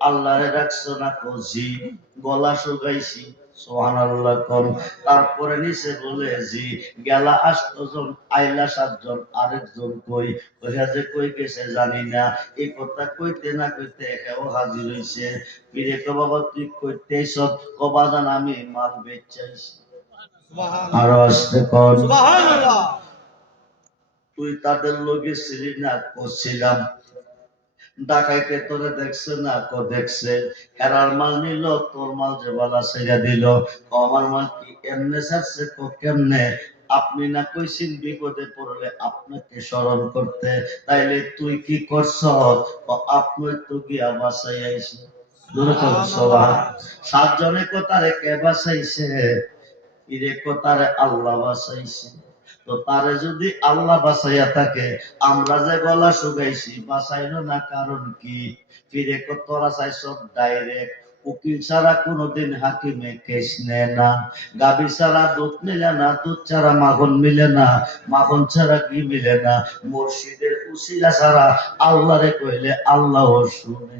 আল্লাহরে রাখছো না কজি? গলা শুকাইছি সোহান আল্লাহ কম। তারপরে নিচে বলে জি গেলা আষ্টজন আইলা সাতজন আরেকজন কই? কইয়া যে কই গেছে জানি না। এই কথা কইতে না কইতে একেও হাজির হইছে। ফিরে তো বাবা তুই কইতে সব কবাদান আমি মাল বেচাইছি। আরও আসতে কর তুই তাদের লোকে ছিলি না করছিলাম ডাকাইতে তোরে দেখছে না, কো দেখছে। হেরার মাল নিল, তোর মাল যে বালা দিল। আমার মাল কি এমনে ছাড়ছে, কো কেমনে? আপনি না কইছেন বিপদে পড়লে আপনাকে স্মরণ করতে। তাইলে তুই কি করছ? আপনি তো গিয়া বাসাই আইছি। সাতজনে কোতারে কে বাসাইছে ইরে কোতারে আল্লাহ বাসাইছে তো তারে যদি আল্লাহ বাঁচাইয়া থাকে, আমরা যে গলা শুকাইছি, বাঁচাইলো না কারণ কি? ফিরে তোরা চাইছ ডাইরেক্ট উকিল ছাড়া কোনোদিন হাকিমে কেস নেয় না। গাভী ছাড়া দুধ মিলে না, দুধ ছাড়া মাখন মিলে না, মাখন ছাড়া কি মিলে না? মুর্শিদের উসিলা ছাড়া আল্লাহরে কইলে আল্লাহ শুনে।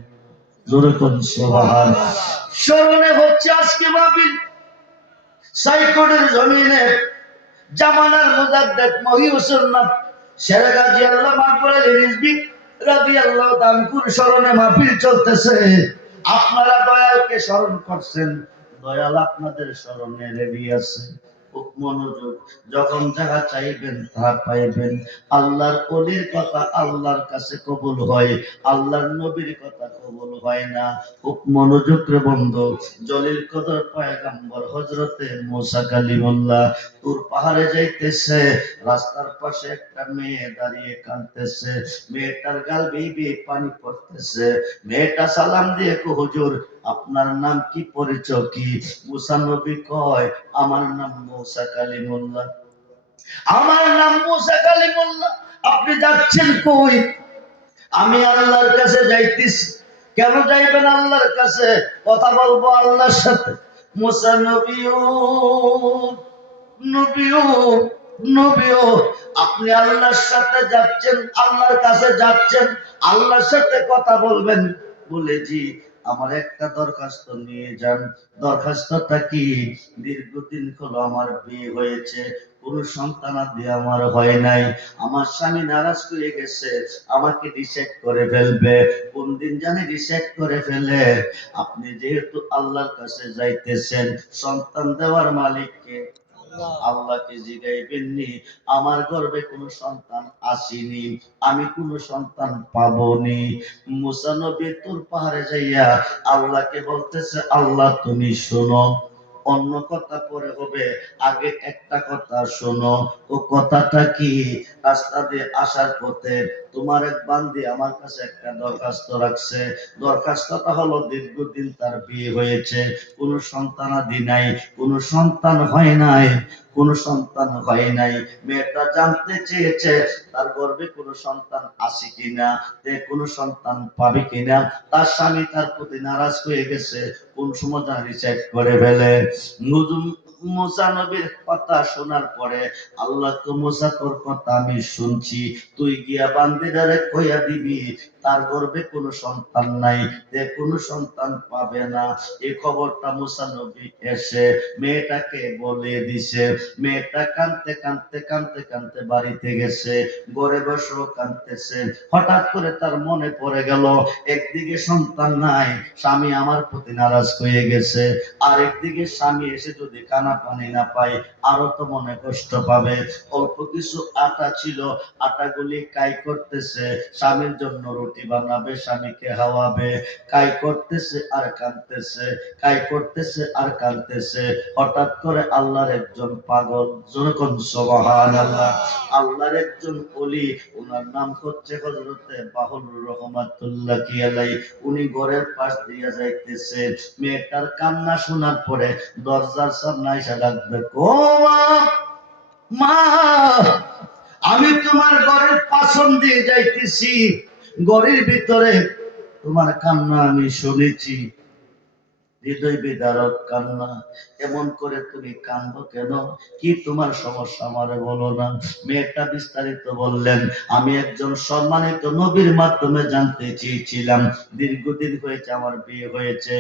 জোরে কোন স্মরণে হচ্ছে আজকে সাইকোডের জমিনে জামানার মুজাদ্দেদ মহিউসুর নাম শেরে গাজী আল্লাহ মাকবুল রিজবি রাদিয়াল্লাহু তাআলার স্মরণে মাহফিল চলতেছে। আপনারা দয়ালকে স্মরণ করছেন, দয়াল আপনাদের স্মরণে রেডি আছে। মনোযোগ। যখন যাহা চাইবেন তাহা পাইবেন। আল্লাহর অলির কথা আল্লাহর কাছে কবুল হয়, আল্লাহর নবীর কথা কবুল হয় না। খুব মনোযোগ রে বন্ধু। জলিল কদর পয়গাম্বর হজরতে মোসা কালিমুল্লাহ তোর পাহাড়ে যাইতেছে, রাস্তার পাশে একটা মেয়ে দাঁড়িয়ে কাঁদতেছে। মেয়েটার গাল বেবি পানি পড়তেছে। মেয়েটা সালাম দিয়ে হুজুর আপনার নাম কি পরিচয় কি? মুসা নবী কয়, আমার নাম মুসা কালিমুল্লাহ। আমার নাম মুসা কালিমুল্লাহ? আপনি যাচ্ছেন কই? আমি আল্লাহর কাছে যাইতেছি। কেন যাইবেন আল্লাহর কাছে? কথা বলব আল্লাহর সাথে। মুসা নবীও নবীও নবীও, আপনি আল্লাহর সাথে যাচ্ছেন, আল্লাহর কাছে যাচ্ছেন, আল্লাহর সাথে কথা বলবেন। বলে জি আমার একটা দরখাস্ত নিয়ে যান। দরখাস্তটা কি? দীর্ঘদিন হলো আমার বিয়ে হয়েছে, কোন সন্তানাদি আমার হয় নাই। আমার স্বামী নারাজ করে গেছে, আমাকে রিসেক্ট করে ফেলবে। কোন দিন জানি রিসেক্ট করে ফেলে। আপনি যেহেতু আল্লাহর কাছে যাইতেছেন, সন্তান দেওয়ার মালিককে আল্লাহকে জিগাইবেননি আমার গর্বে কোনো সন্তান আসেনি, আমি কোনো সন্তান পাবনি। মুসা নবী তোর পাহাড়ে যাইয়া আল্লাহকে বলতেছে, আল্লাহ, তুমি শোনো, অন্য কথা পরে হবে। আগে একটা কথা শোনো, ও কথাটা কি? রাস্তা দিয়ে আসার পথে তোমার এক বান্দি আমার কাছে একটা দরখাস্ত রাখছে। দরখাস্তটা হলো, দীর্ঘদিন তার বিয়ে হয়েছে। কোনো সন্তানাদি নাই, কোনো সন্তান হয় নাই, কোনো সন্তান হয় নাই। মেয়েটা জানতে চেয়েছে, তার গর্ভে কোনো সন্তান আসে কিনা, তে কোনো সন্তান পাবে কিনা। তার স্বামী তার প্রতি নারাজ হয়ে গেছে, কোন সময় তার রিচেক্ট করে ফেলে। নজুম মুসা নবীর কথা শোনার পরে আল্লাহ তো মুসা তোর কথা আমি শুনছি। তুই গিয়া বান্দিদারে কইয়া দিবি, তার গর্ভে কোনো সন্তান নাই যে কোনো সন্তান পাবে না। এই খবরটা মুসা নবী এসে মেয়েটাকে বলে দিছে। মেয়েটা কানতে কানতে কানতে কানতে বাড়িতে গেছে গড়ে বসেও কানতেছে হঠাৎ করে তার মনে পড়ে গেল, একদিকে সন্তান নাই, স্বামী আমার প্রতি নারাজ হয়ে গেছে। আর একদিকে স্বামী এসে যদি কানা পানি না পায় আরও তো মনে কষ্ট পাবে। অল্প কিছু আটা ছিল, আটাগুলি কাই করতেছে, স্বামীর জন্য রুটি বানাবে, স্বামীকে হাওয়াবে কাই করতেছে আর কানতেছে কাই করতেছে আর কানতেছে হঠাৎ করে আল্লাহর একজন পাগল যেরকম সবহান আল্লাহ আল্লাহর একজন অলি ওনার নাম হচ্ছে হজরতে বাহুল রহমাতুল্লাহ কি আলাই উনি ঘরের পাশ দিয়ে যাইতেছে। মেয়েটার কান্না শোনার পরে দরজার সামনে এসে ডাকবে ও মা। আমি তোমার ঘরের পাশন দিয়ে যাইতেছি। ঘরের ভিতরে তোমার কান্না আমি শুনেছি। হৃদয় বিদারক কান্না, এমন করে তুমি কান্দো কেন? কি তোমার সমস্যা আমারে বলো না। মেয়েটা বিস্তারিত বললেন, আমি একজন সম্মানিত নবীর মাধ্যমে জানতে চেয়েছিলাম। দীর্ঘদিন হয়েছে, আমার বিয়ে হয়েছে।